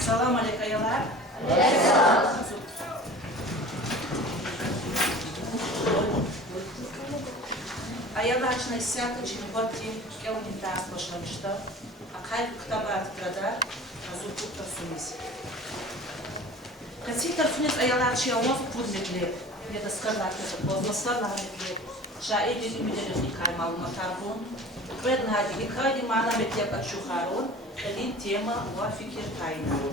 Salam aleyk ayalar. Ayalar için isyanı için Botti Kelmintas başlamıştı. Akay kıtabat kadar hazırlık tasuniz. Kaçı tasuniz ayalar için olmaz pudletli. Ya da skarlatlı, bozmaslar lahmetli. Şair bir ümidelerin hikaye malumatlar bun. Kredin hadi hikaye mana metliyat açuharun. Elin tema ve fikir kaynağı.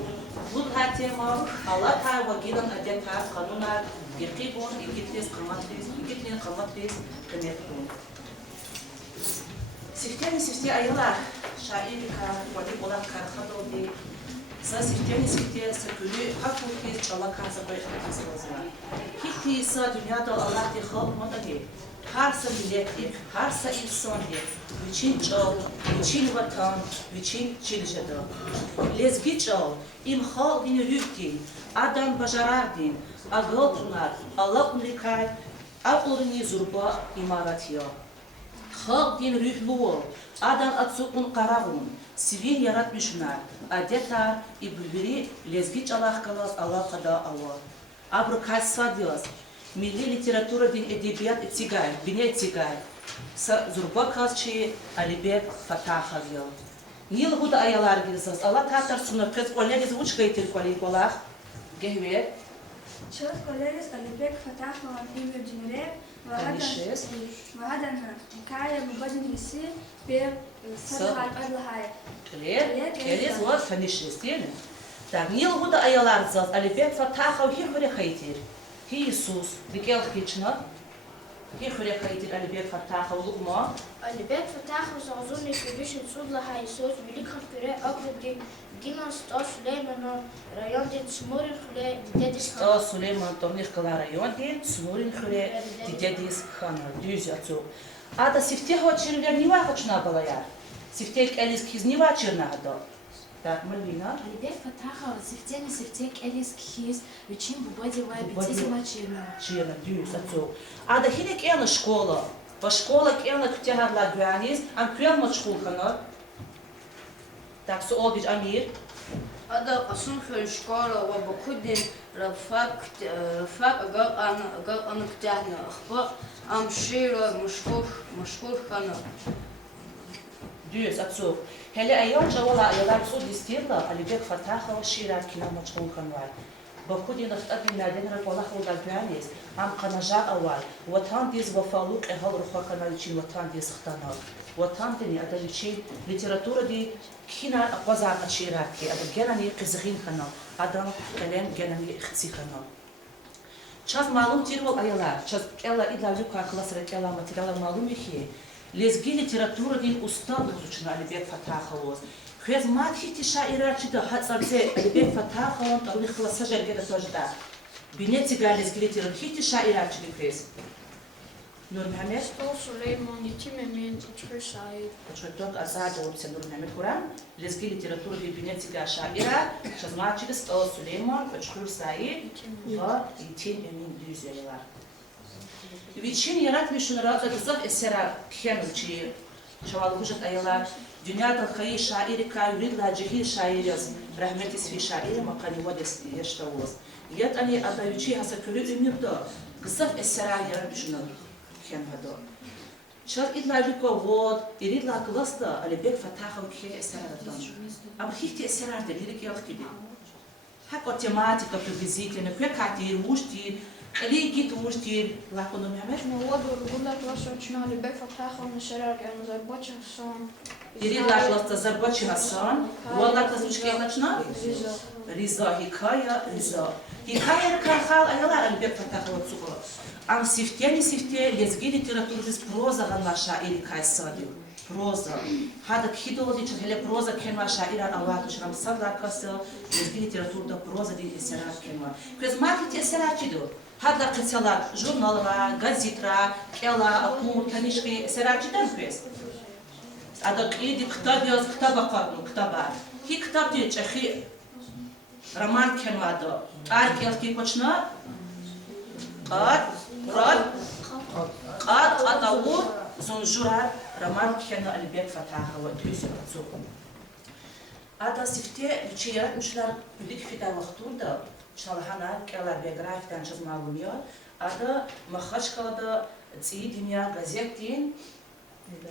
Bu tema Allah Teala ve giden adeta kanunlar birkibun İngiliz kamatris kıymetli. Sifteni ayalar şair vali olan karxada oldu. Sa sifteni sakülü hakiki çalakasa başlatması lazım. Hiç ise dünyada Allah de halkmadı değil. Harsa milletlik, harsa insanlık, bütün çal, bütün vatan, bütün çilcede. Lezgi çal, imhal din rühtin, adam bajarardin, ağıltunar, Allah umrikay, ağılını zurba imaratiya. Halk din rühluğu, adam atsukun karağun, sivil yaratmışlar, adeta ibülbiri lezgi çalak kalas Allah kada Allah. Abru kaysa diyoruz. Milli literatura din edebiyat etigay, bine etigay. Zurba kazçı Alibek Fataha yıl. Nil huda ayalar girsiniz. Allah tatar sunar kız koleriz uç kayıtır kolik olak. Gehve. Şöyle koleriz Alibek Fataha İmir Cimre. وهذا حكاية مبادرة bir sarıhal adlahaya. Keriz var fanişiz değil mi? Tak, nil huda ayalar girsiniz. Alibek Fataha hihuri kayıtır. Jesus, dikel hiçna. Hihuri kayıtır Alibek Fataha olukma. Alibek Fataha zazun ekibişin sudlahaya söz bilik hafkere akredin. Dinan Sta Süleyman'a rayon din Sumurin Hüle didedis Sta Süleyman tornih kala rayon din Sumurin Hüle didedis khana. Düz yatsu. Ada siftih vaçirler niva kaçna balayar. Siftih elis kiz niva çirna hada. Так, Мальвина. Алибек Фатаха сифтек элис кхиз вичин бубади вай битизма чирна. Чирна, дюс, отцу. Ада хинек ена школа. По школа ена ктягадла гуанис, ам куян мачхулхана. Так, суол бич Амир. Ada qasum fil shkola wa bakudin rafak agar ana ktahna akhbar am shira mashkur khana. Düz, atsu. Hele ayol jawala ayalar su distirla Alibek Fataha ve şiirat kina machhulkan var. Bakudin aftab naden rakolah oda güanis. Am qanaja awal. Vatan diz vafaluk ehal ruha kanal için vatan diz xtana. Vatan dini adal için literatura di kina aqwazat şiirat ki adal genani qizghin kana. Adam kalem genani ikhsi kana. Çaz malum tirval ayalar. Çaz kela idla luka khlasra kela materialar malum ihi. Lezgi literatura din ustalık için Alibek Fataha oz. Hizmet hiç şairler da hatsarze Alibek Fataha'nın tarih klasa jergede tojda. Binetiga lezgi literatura hiç şairler çıktı kız. Nur Mehmet. Sta Süleyman yetimemin uçur şair. Çocuk azad olsa Nur Mehmet Kur'an. Lezgi literatura bir binetiga şairler. Hizmet çıktı Sta Süleyman uçur şair ve yetimemin düz yaylar. Viçin yaratmışın razı güzel esera kemçi şavalı hujat ayalar dünyada kayı şairi kayırla cihil şairiz rahmet isfi şairi makani vades yaştavuz yat ani adaviçi hasakülü ümürdo güzel esera yaratmışın kem hado şal idla biko vod iridla klasta Alibek Fataha ki esera dan ama hiç esera de lirik yok gibi hak tematika fiziki ne kati muşti Ali git muştir la konu Mehmet. مواد ورجولة رشوشنا Alibek Fataha ونشرار كأنه زربوش حسان. Iri la klasta Zarbaçı Hasan. Valla kazıçki yalaçna. Riza hikaya Riza. Hikaya karhal ayalar Alibek Fataha otsukla. Am siftiyani lezgi literaturiz proza ganla şairi kaysadiyo. Proza. Hada kidol için hele proza kenva şaira Allah dışarı sadlar kası lezgi literaturda proza değil eserat kenva. Kız market eserat çido. Hada kısalar jurnalra, gazetra, kela, akum, tanışki eserat çidan kız. Ada kidi kitab yaz kitaba qatnu kitaba. Hi kitab diye çehi roman kenvada. Arkel ki koçna qad zonjura roman kena Alibek Fataha ve düz. Ada sifte üçe yaratmışlar büyük fida vakturda. Çalhana kelar biyografiden çöz malumiyat. Ada mahaşkada tsiyi dünya gazetin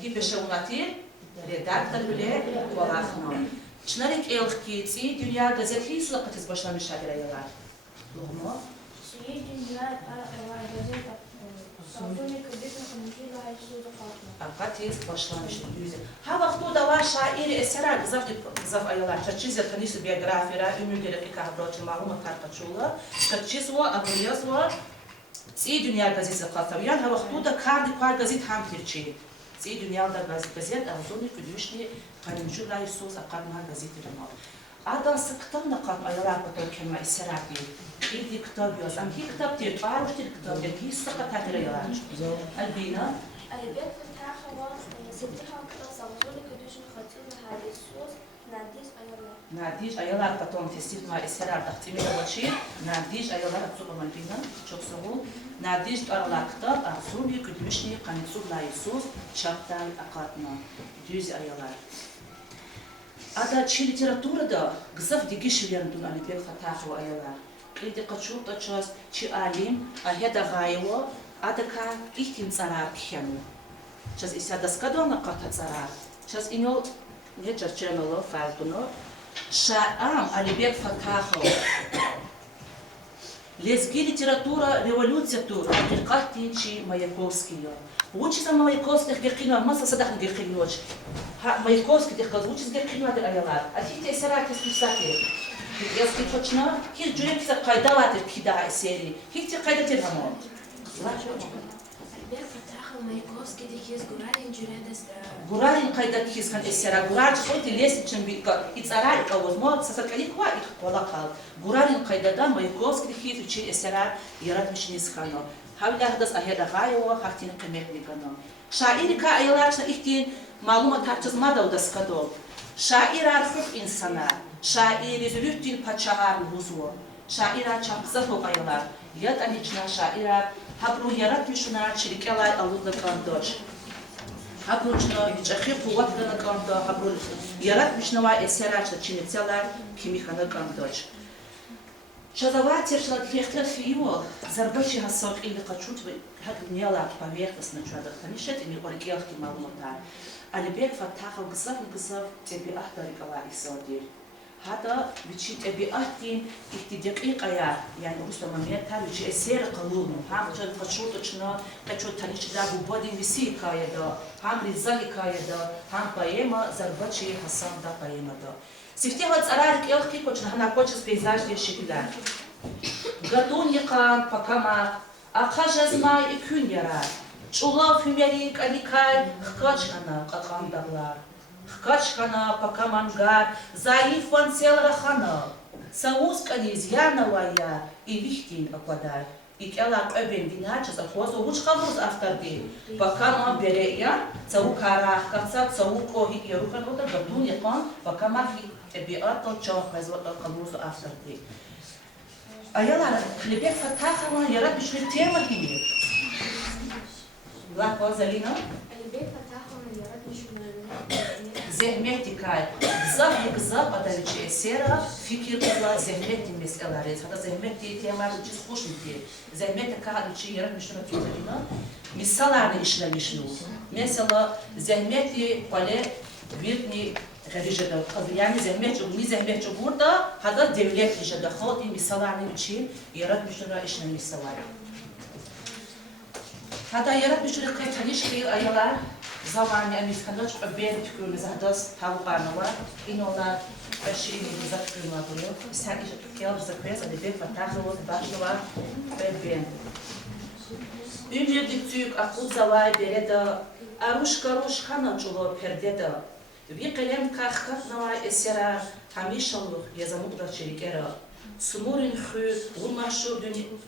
gibi şevnatir redaktör bile valahna. Çınarık elki tsiyi dünya gazeti sulakatiz başlamış şagirayalar. Luhma. Tsiyi dünya gazeta Sazuni kıdısın kımcıyla haysuzu kalkma. Akatiz başlamış yüzü. Ha vaktu da var şairi eserer gızaf ayalar. Çaçizya tanısı biyografira ümüdere ikabroçu malumat tartışılı. Çaçiz var, agriyaz var. Tsiyi dünya gazetesi kaltaviyan. Ha vaktu da kar gazet ham tirçi. Tsiyi dünyada gazet azuni küdüşni kanimcula Isus akarma gazetleri mal. Adan sıktan da kalk ayalar patol kelime eserer değil. İldi kitap yaz. Am hi kitap değil. Aruştir kitap değil. Hi sıkı tatır ayalar. Albina. البيت بتاع خلاص ستها كده صغيرة كدوش خطير هذه الصوص ناديس أيلا Nadiş ayalar patron festival eserer tahtimi olacak. Nadiş ayalar atsuba malbina. Çok sağ ol. Nadiş aralar kitap azuni küdüşni kanimcula Isus çaptan akatma. Düz ayalar. Ada çi literaturada gızaf digişleyen alibek fatahu ayalar. İldi kaçuk da çöz çi alim aheda gayvo adaka ihtim zarar kiyanu. Çöz isa daskadona kata zarar. Çöz inol ne çerçemelo faltuno. Şaam alibek fatahu. Lezgi literatura revолюция тур. Hakikati çi Mayakovskiy. Учится Маяковских геркино, масса садах геркиноч. Маяковский дехказ, учится геркино адыр аялар. А тихте эсерати списати. Yazki çoçna, hiç cürekse kaydalatır kida eseri. Hiç kayda terhamon. Albert Fatah Mayakovski dikiz Gurarin cüredes. Gurarin kayda kizkan esera. Gurar çoyti les için bir itsarar kavuzmo, sasakali kwa ikkola kal. Gurarin kaydada Mayakovski dikiz için esera yaratmış niskano. Havlahdas aheda gayova haktini kıymetli kanım. Şairi ka ayalarsa ihtin malumat tartışma da skadol. Şair arxıf insana. Şairi zülüttin paçağar huzu. Şaira çapsafo ayalar. Yad aniçna şaira habru yaratmışına çirikeler aludla kandoç. Habru çna çakhi kuvvetli kando habru yaratmışına va eseraçla çinitseler kimihana kandoç. Шазаватер шладхехтер фио, зарбачи хасок или качут хак нела поверхностно чудо. Конечно, это не оригиналки малумота. Алибек фатахал гзав тебе ахтарикала исодир. Хата вичи тебе ахтин ихти дакиқая, yani usta момента вичи эсер қалун. Хам чад качут чна, качут таниш да бубоди виси каяда, хам риза каяда, хам поэма зарбачи хасан да поэма да. Сифтехот царарик элхи кочна ханакочес пейзаж дешикилар. Гатун якан пакама, акажазмай и күн ярар. Чулав хюмерик аликай хкачхана какамдарлар. Хкачхана пакамангар, заиф ван селрахана. Сауз каниз янавая и вихтин аквадар. İkyalar öben dinlerçes akhoz ovuç kalmaz aftardi. Bakama bereya, çavuk kara, kapsat çavuk o hik yarukan oda gadun yakan, bakama hik tabiat o çavuk mezvat kalmaz aftardi. Ayalar libek fatahaman yarat bir tema gibi. La kozalina. البيت بتاعهم يردش Zehmeti kay. Gızap adaliçi esera fikir kızla zehmeti meseleleri. Hatta zehmeti temaları için hoş değil. Zehmeti kaydıçı yaratmışlar tuzlarına. Misallarını işlemişler. Mesela zehmeti pale birni Hadice'de yani zehmetçi burada hatta devlet işede halk misallarını için yaratmışlar işlemişler. Hatta yaratmışlar kaytanış ayalar. Zamanı Amerika'da çok öbür tükürünü zahadas tavuklarına var. İnolar başını güzel tükürünü atıyor. Sen işe Türkiye'ye bizakres, adebiyat fatahlı başlı var ve ben. Ünlüdük tük akıl zavay bereda, aruş karuş kanaçulu perdeda. Bir kalem kahkat nava esera, hamişalık yazamukla çelikera. Sumurin xü,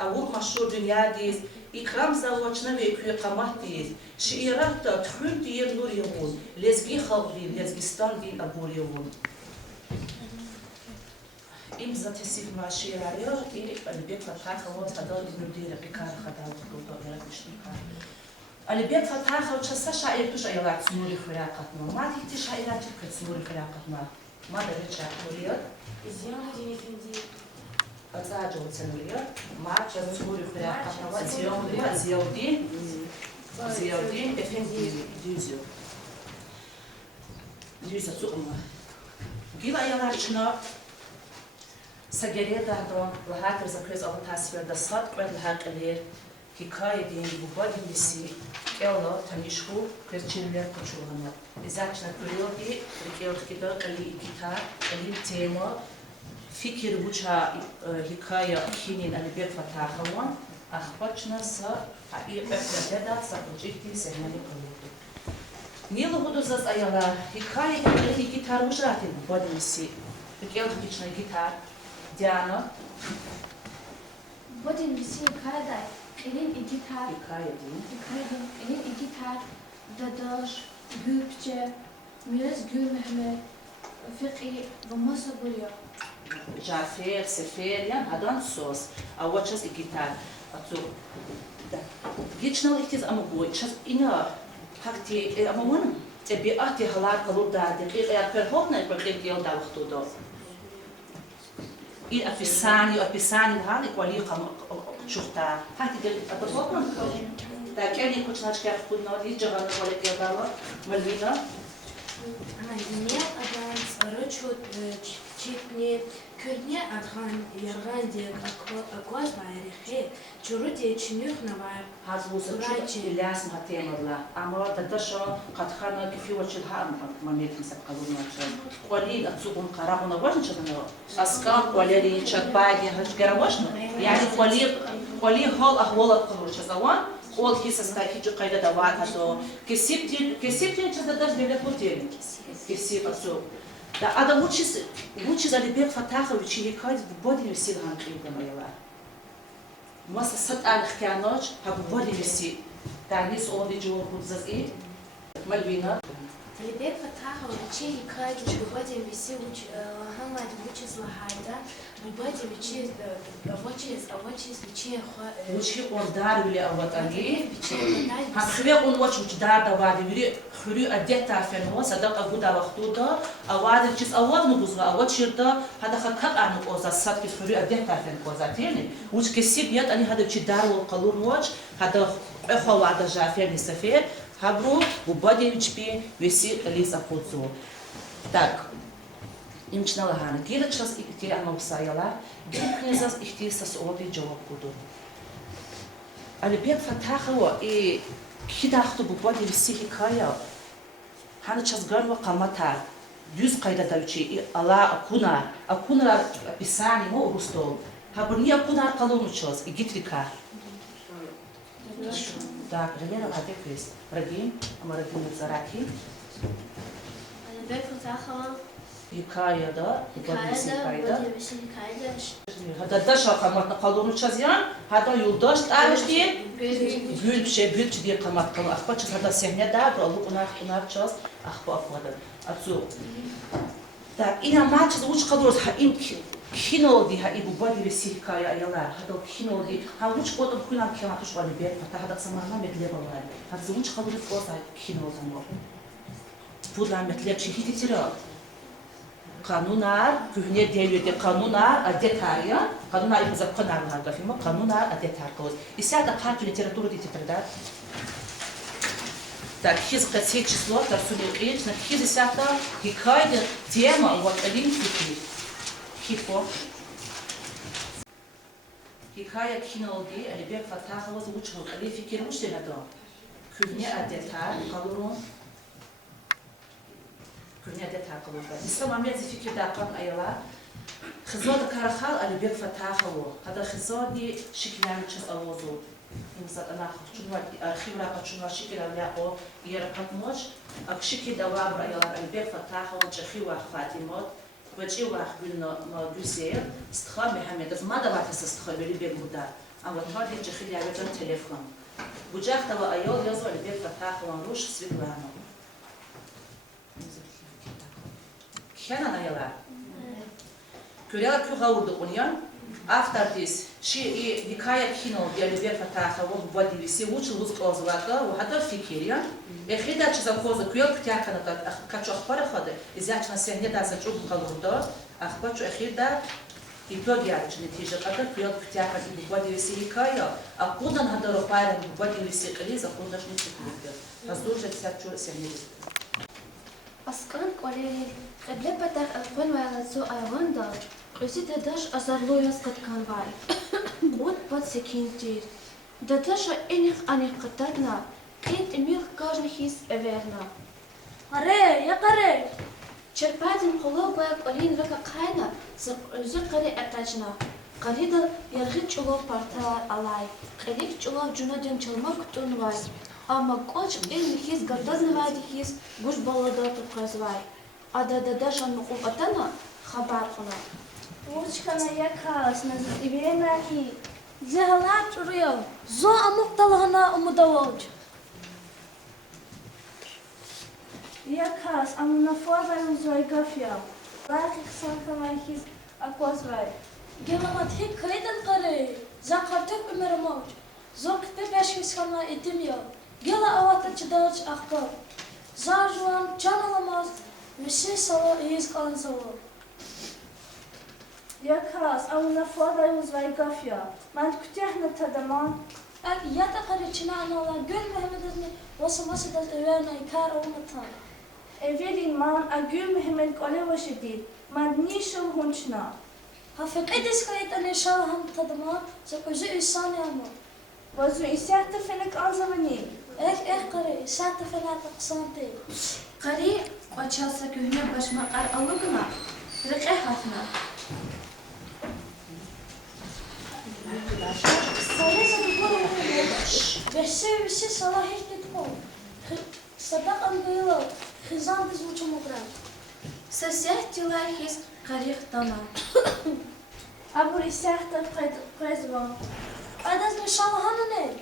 avur maşhur dünyadiz, İkram zavvaçına ve köy kamattiz. Şiiratta txün diyer nur yavun. Lezgi halvin, Lezgistan din abur yavun. İmza tesif ma şiirarıyor. Alibek Fatah'a hadal müdire bikar hadal kulda yaratmıştım. Alibek Fatah'a çasa şair tuş ayalar tsumuri xıraqatma. Ma dikti şairat tüket tsumuri xıraqatma. Madara çakılıyor. Azıcık olsanılıyor. Maç yazılıyor buraya kapama Ziyavdi efendi düzüyor. Düzüyor tutma. Gibi ayarlar çına سجلية دهران وهاكر زكريز أبو تصوير ده صاد قبل هاك الليل حكاية دين بوبادي بسي كأولا تنيشكو كرتشيلير كتشوهنا إذا كنا كريوبي ركيوت كده اللي جيتار اللي تيما فكر بوشها حكاية كينين اللي بيرفتح هون أخبرتنا سا حقيقة بدأ سبجيكتي سهمني كلوتو نيلو هدو زاز أيالا حكاية اللي جيتار وجراتي بوبادي بسي ركيوت كيشنا جيتار Diana. Bodin bisi hikayede elin gitar, elin gitar, dadaş, gülpçe, miras gül Mehmet, fiqi ve masa buluyor. Jafer, Sefer, yan hadan sos. Awachas gitar. Atu. Geçnal ihtiz ama bu. Ças ina hakti ama onun tabiatı halar kalur da. Eğer perhotna yapacak yol da vakti do. الأفساني هذا وليقة شفتها هاتي دل أتوقع ده كأني كنت ناجح في النادي جغنا ولا كذا ملينا أنا دنيا أدرس رجود تشيتني كرني أدخان يرغان ديك أقواس بعرفه جرودي تشنيخ نبار هذا وصل لازم هتعمله أما تدشوا قد خلنا كيف يوجد هام ما ميت مسك قبولنا شيء قليل أتسوقهم قرابنا وجن شدنا أسكان قليل شبابي هالجرا وجن يعني قليل هال أهوال القرور شزوان قول كيس استاكي جو قيد دوات هذا كسبتين شددش بيلك بودين كسب أسوق ده هذا وش اللي بيك فتاخه وشي هيك بودي يصير عن قريبنا يلا مصر صد أنا خيانات هبودي يصير تعريس أودي جوا بودزاز إيه ملبينا اللي بيك فتاحة وشي هيك بودي بيصير وش هم وش لهايدا بودي بيصير أوتشيز بيصير وش هي قدار ولا أوت أجي هم خبير أون وش دار دوادي بري خريو أديت تعرفين هو صدق أقول وقتو ده أواد الشيء أواد نبوزه أواد شرطة هذا خد عنه قوزا صد كيف خريو أديت تعرفين قوزا تاني وش كسب يد أني هذا الشيء دار والقلون وش هذا أخو وعد جافير نسافر هبرو وبادي يجبي ويصير ليس أقوزو так имчнала хана гелет час икти ама усаяла гекнезас ихтисас оби жавоб буду али бек фатахо и кидахту бубади виси хикая хана час гарва камата düz kayda davçi ala akuna pisani mo rustol habni akuna qalonu chos igitrika так регера адеквис рагим амарагим зарaki بيك فتاحة hikayede hikayede hada daş akamat qalonu chazyan hada yoldaş arış diye gül diye qamat qalı axpa hada sehne da alı unar chaz axpa afada atsu так ina maç uç qalur ha im kino di ha ibu badi resi hikaye ayalar hada kino di ha uç qodu kunan kina tuş vali be fata hada samarna medle balar hada uç qalur fosa kino zamor budan medle çihiti tira قانونار كهنية ديالو قانونار أديتاريا قانونار يبغى قانون هذا فيلم قانونار أديتار كوز يساعد قاعد ليتراتورة دي تبردات так хиз قصيد число ترسوني قيش نحيز يساعد حكاية تيما وقتلين فيكي كيفو حكاية كينودي اللي بيك فتاحة وزوجه اللي فيكي مش تنادو كهنية أديتار قانون كنا دتها قلوبا نسمع ميزي فكرة داقم أيلا خزود كارخال اللي بيك فتاحه هذا خزودي شكل عن شخص أوزو إنسان أنا خشوا خيرا خشوا شكل على أو يرقم موش أكشكل دوام أيلا اللي بيك فتاحه وجخيوا خاتمات وجيوا خبلنا ما دوسير استخدام محمد بس ما دبعت استخدام اللي بيك مدار أما تهادي جخيل على جن تليفون وجاك تبع أيال يزور اللي بيك فتاحه ونروش سويلانو كان أنا يلا كريا كوغاود قنيان After this, she hikaye kino diye fataha ve badilisi uçul uz ozvaka ve hatta fikiriya. Ekhida çiza kozu kuyor kutiyakana da kaç akhbara xadı. İzyaçna sehne da sa çok qalurda. Akhbar şu ekhida ipod yarıç netice kadar kuyor kutiyakana bu badilisi hikaye. Akudan hada roparan bu badilisi qiliz akudan şunu tutuyor. Razdoja tsatçu sehne. Askan koleri qebla pataq afwan wa so ayvanda qisi dadash azarlo yasqat kan var. Bot pot sekintir. Dadash enih ani qatarna. Qit emir kajni his everna. Qare, ya qare. Черпатин холо бак олин рака қайна зыр қари атачна. Қарида ярғит чулов парталар алай. Қарик чулов джунадин чалмав ктун вай. Ама коч ил хис гардазны вайди хис гуш балада тупқазвай. Ада дадашан муқубатана хабар қуна. Учкана якас назар ибенаhi. Zehalat uriyo. Zo amuqtalğına umudavoj. Yakas amuna forvarın zoygafya. Belki kısalkama his akozvay. Gelamat hik kaydan qare. Zakartık ömürmoj. Zokte beşkis kana etimiyo. Gela avata çıdaç akbar. Zarjuan canalamaz. Misi sala iyiz kansavo. Yakas amuna forvarın zoygafya. Man kütühne tadaman. Ak yata qare çinana la gül Mehmed'ni wasamasa da överna ikar olmatan. Evelin man agül Mehmed kole وشديد man nişul hunçna. Hafıqidis kayıt ane şalham tadama zakıcı isani ama. Vazu isyahtı fenek anzavani. Qare isyahtı fenek aqsanti. Qari qochasa kuhna bashmaqar alugna. Riqe hatna. Saleza dukuru Beşse salah hiç gitmem. Sadak anbayla Xizan biz mucho mugran. Sasih tilay his qarih dana. Abur isyahtı prezvan. Adas ne şalahana ne?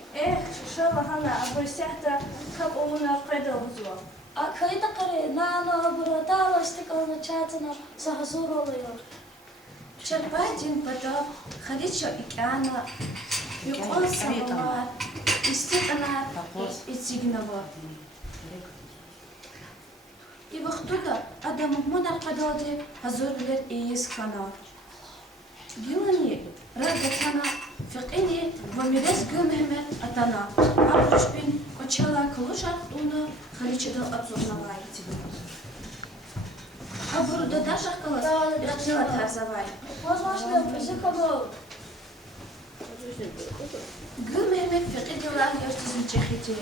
Şalahana abur isyahtı kap oluna predavuzva. Akayda qare nana abura dalaştık ona çatına sahzur oluyor. Черпатин потап хадича икана. Юqon samawat. Istiqna itsignawa. İbaqtuda adamı munar qadadi hazurlar iyis kana. Gilani ragatana fiqini ve miras gü Mehmet atana. Abruç bin koçala kılıçak ona khaliçada abzurna vayiti. Aburda da şakalas. İhtiyat tarzavay. Возможно, языково. Gül Mehmet fiqidiylar yaştızın çekiti.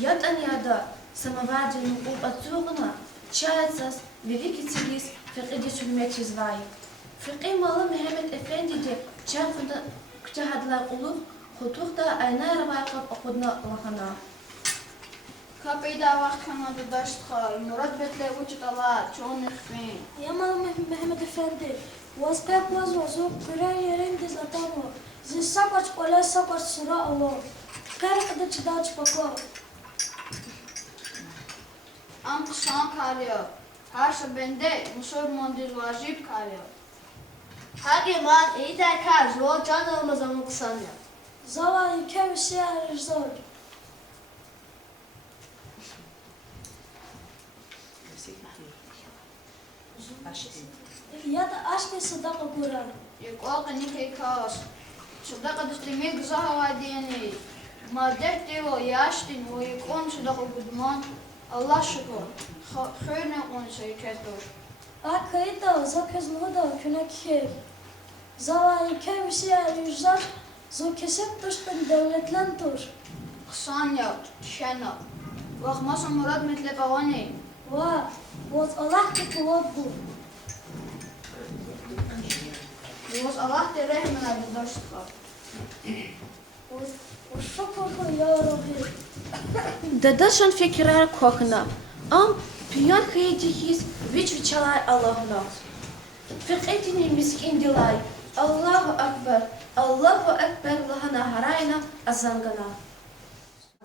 Yatan yada samavadin uqatsuğuna çayatsaz veliki tigis fiqidi sülmeti zvay. Fiqi malı Mehmet Efendi de çarfında kütahadlar ulup xutuqda aynay ravayqab oqudna lahana. Kapıyda vaktanada daştı, Murat betle uçtalar, çoğun ikhfin. Yamalı Mehmet Efendi. Vazqab vazvazu kuran yerin diz atamo. Ziz sabaç ola sabaç sıra alo. Karıqda çıdaç bako. Am kışan karıyor. Her şey bende, Müslüman diz vacip karıyor. Hagiman iyi derken zor can olmazamı kısanıyor. Zavayı kevşi zor. Ya da aşkı sadaka kuran. Yıkol kınike kaos. Şudaka düştüğümü güzel hava diyeni. Maddet diyor, yaştın, o yıkon şudaka gudman. Allah şükür. Khöyne onu yıkettir. Akayda zakazmada künek. Zavayı kevşi zor. Zo kesip tuştun devletlen tuş. Kısan yavt, şen yavt. Vakmasın Murat metle pavani. Va, voz Allah ki kuvvet bu. Yavuz Allah de rehmine bu daştı. Şükür ya Rabbi. Dadashan fikrar kokna. Am piyan khaydi his vichvichalar Allahna. Fiqetini miskin dilay. Allahu akbar. Allahu akbar lahana harayna azangana.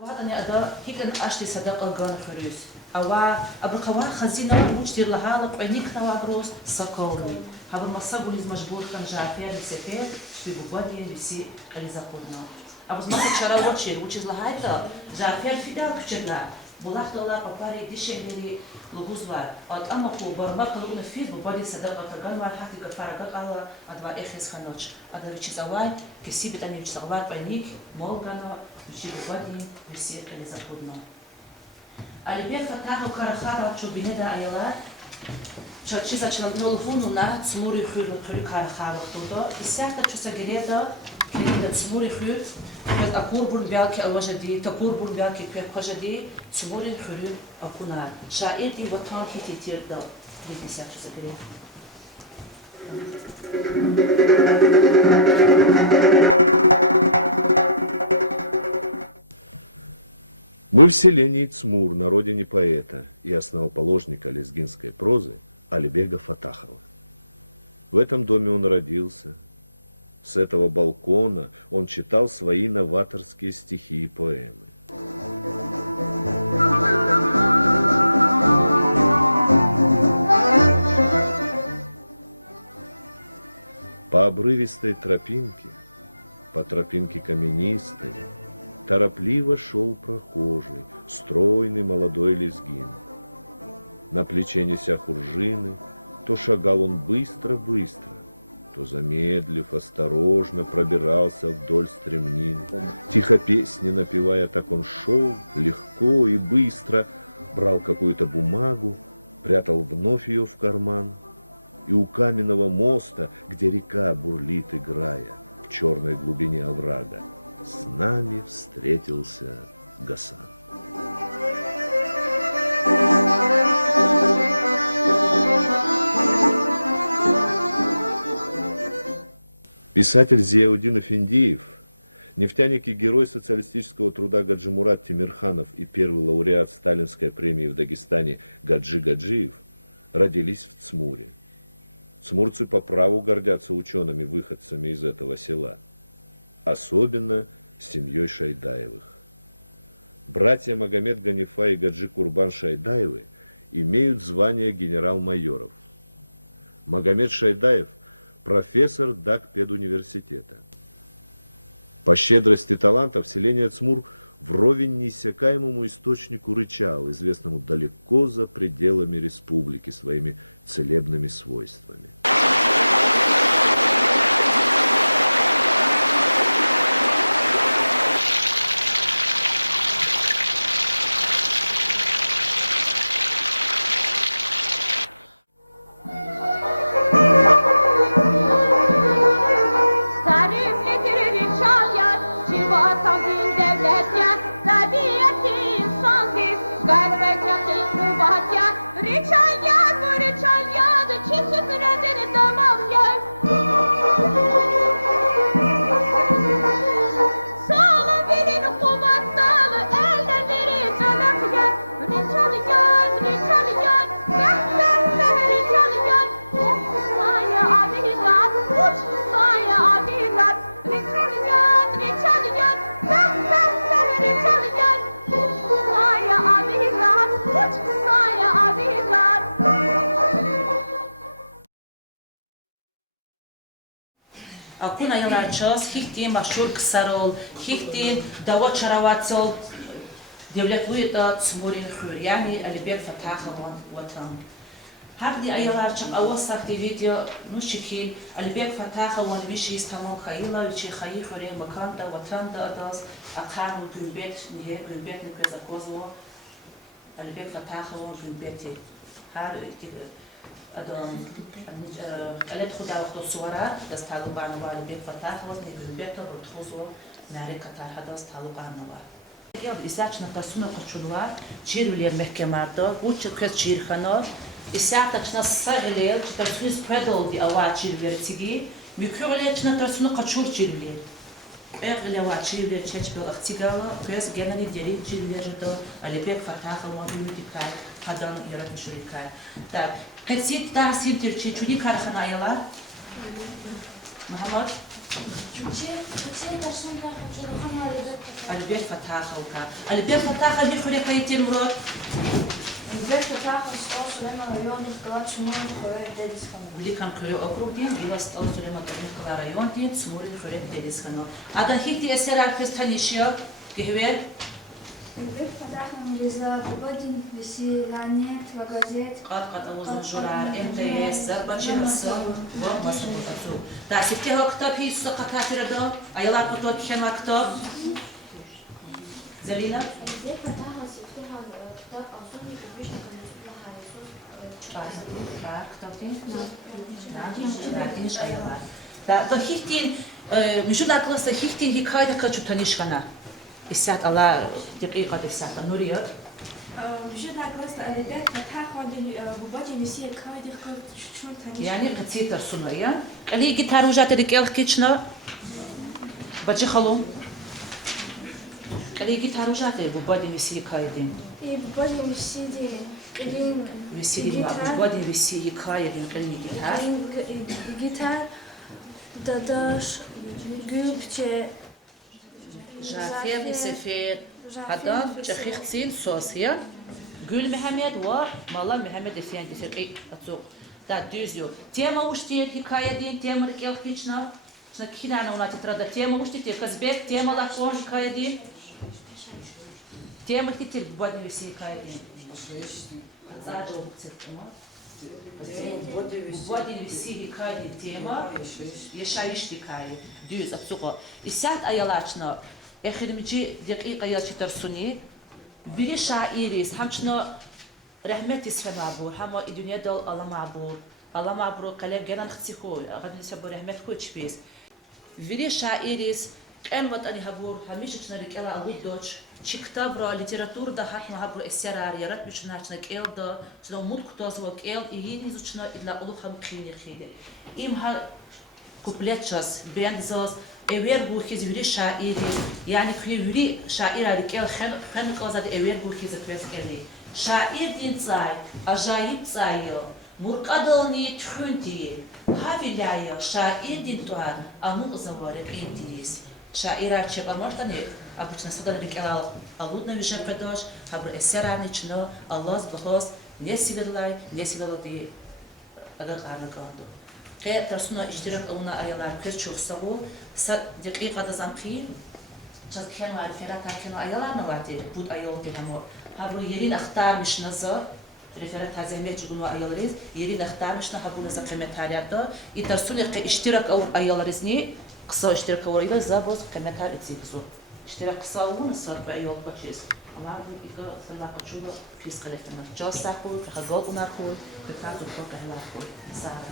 وهذا أدا هيك أشتي صدقة قان خريس أوا أبرقوا خزينة وجدير لها لقعنيك نوا بروس سكولي هذا المصاب اللي مجبور كان جافير لسفير бубади виси ализакурна. А вот маса чара учишь лагайта, за пять фидал кучерла. Булахтала папари дишегери лугузва. От амаку барма калуна фид бубади садар гатаган вар хати гатфарагат алла адва эхес ханоч. Ада вичизавай, кисибит ани вичизавар пайник, молгана, вичи бубади виси ализакурна. Алибек фатаху карахара чубинеда аяла. Чи зачинало вуну на цмурі хюр карахара хто. І сяхта чуса гереда, гереда цмурі хюр, без акурбун бялки алважади, такурбун бялки квек хожади, цмурі хюр акуна. Шаир ди ватан хити тирда. Види сяхта чуса гереда. В селении Цмур, на родине поэта и основоположника лезгинской прозы Алибега Фатахова. В этом доме он родился. С этого балкона он читал свои новаторские стихи и поэмы. По обрывистой тропинке, по тропинке каменистой, торопливо шел прохожий, стройный молодой лезгин. На плече нетя пружины, то шагал он быстро-быстро, то замедлив, осторожно пробирался вдоль стремнин. Тихо песни напевая, так он шел, легко и быстро, брал какую-то бумагу, прятал вновь ее в карман. И у каменного моста, где река бурлит, играя, в черной глубине оврага, с нами встретился Гасан. Писатель Зияудин Афендиев, нефтяник и герой социалистического труда Гаджи Мурат Тимирханов и первый лауреат сталинской премии в Дагестане Гаджи Гаджиев родились в Цмуре. Цмурцы по праву гордятся учеными-выходцами из этого села. Особенно с семьей Шайдаевых. Братья Магомед Ганифа и Гаджи Курбан Шайдаевы имеют звание генерал-майоров. Магомед Шайдаев – профессор Дагпедуниверситета. По щедрости талантов селение Цмур вровень неиссякаемому источнику рычагу, известному далеко за пределами республики своими целебными свойствами. Акуна яна час, хихти машур ксарол, хихти дава чаравацол, девлетлуита Цмурин хюр, яни Алибек Фатахова ватан. Харди аялар чак авасахти видео, ну шикил, Алибек Фатахова виши истамон хаила, вичи хаи хуре маканда ватанда адаз, акану гюльбет, не гюльбет не презакозво, Алибек Фатахова гюльбети. Хар Adam alet khuda waqt الصورة das Taliban war Alibek Fatahova ne gülbeta ruthuzo nare katar hadas Taliban var. Ya isachna tasuna qochulwa chirvler mehkemarda bu chirkes chirkhana isachna saglel tasvis pedal di awa chirvler tigi mikrolechna tasuna qochur chirvler egle wa chirvler chechbel aktigala pes genani deri chirvler do Alibek Fatahova gülbeta hadan yaratmış şurikay. Tak Hepsi daha sintirçi, çudi karxana ayalar. Muhammed? Alibek Fatahova. Alibek Fatahova bir xure kayıtır Murat. Alibek Fatahova Süleyman rayonu kılar çumun koyu deniz kanı. Великан köy okrug diyen, İlas Al Süleyman Kala rayon diyen, Smuri köy deniz kanı. Adan hikti eser herkes tanışıyor. Gehver. البيت فتحنا رزا ببدن بسيرانيت وغازيت قد أوزن جرار MTS Zerbaçı hası. Bu nasıl bu? Da sifte kitap hiç sakatır da. Aylar kutu kenara kitap. Zelina. البيت فتحها سيفتحها كتاب أظن يكبرش لها Kitap değil. Nadiş aylar. Da hiktin müşün arkadaşlar hiktin hikayede kaçı tanışkana. İstat Allah dakika İstat Nuriye. بجد عكست البيت فتحها ببدي بسير كايدي خلط شو تاني Yani kıtır sunuyor. Ali gitar ucatı dikel kiçna. Bacı halom. Ali gitar ucatı bu body visi kaydın. إيه ببدي بسيدي قلين Visi ma bu body visi kaydın ali gitar. جيتار داداش جوبتي Jafir sefer hadan çaxixsin sosiya. Gül Mehmet ve Mallar Mehmet Efendi sefer atsuk. Da düz yok. Tema uçtiye hikaye din tema dikel kiçna. Şuna kinana ona titrada tema uçtiye kazbek tema la kon hikaye din. Tema kitir bu body visi kaydın. Sadece o ama. Вводили всі хікайні тема, yaşayış hikaye, düz atsuko. İsat ayalaçna, ekhirmici dakika yaşıtır suni, biri şairiz, hamçna rahmet isfem abur, hama dünya dal Allah mabur, kalem genan xtiku, gadni sabu rahmet kuç biz. Biri şairiz, en vatani habur, hamişçna rikala aludoç, Чиктабра литературда хатма хабру эсерар ярат бишначна келда чна мут кутазва кел и ини зучна идла улухам кини хиде им ха куплетчас бендзос эвер бу хизвири шаири yani хизвири шаира кел хэн казад эвер бу хиз квескели шаир дин цай ажаиб цайо муркадални тхунти хавилая шаир дин туан аму заварек интирис шаира чекамартани Обычно сюда рекала алудна вижа продаж, хабр эсеранично, Аллах бахос, не сиверлай ди агаганду. Ке тарсуна иштирак уна аялар кер чухсагу, са дакиқа да замки, чаз кен марифера такено аялар навати, буд ayol дихамо. Хабр ерин ахтар мишназа, реферат хаземет чугуну аялариз, ерин ахтар мишна хабуна за комментариято, и тарсуна ке иштирак аяларизни, кыса иштирак аяларизни забоз комментар этсиксу. اشتراك صاون صار بعيوب بتشيز أما عندي إذا صار كشوفه في سكالتنا جالس أكل في خجالنا أكل في كاتو فوق هلا أكل ساعة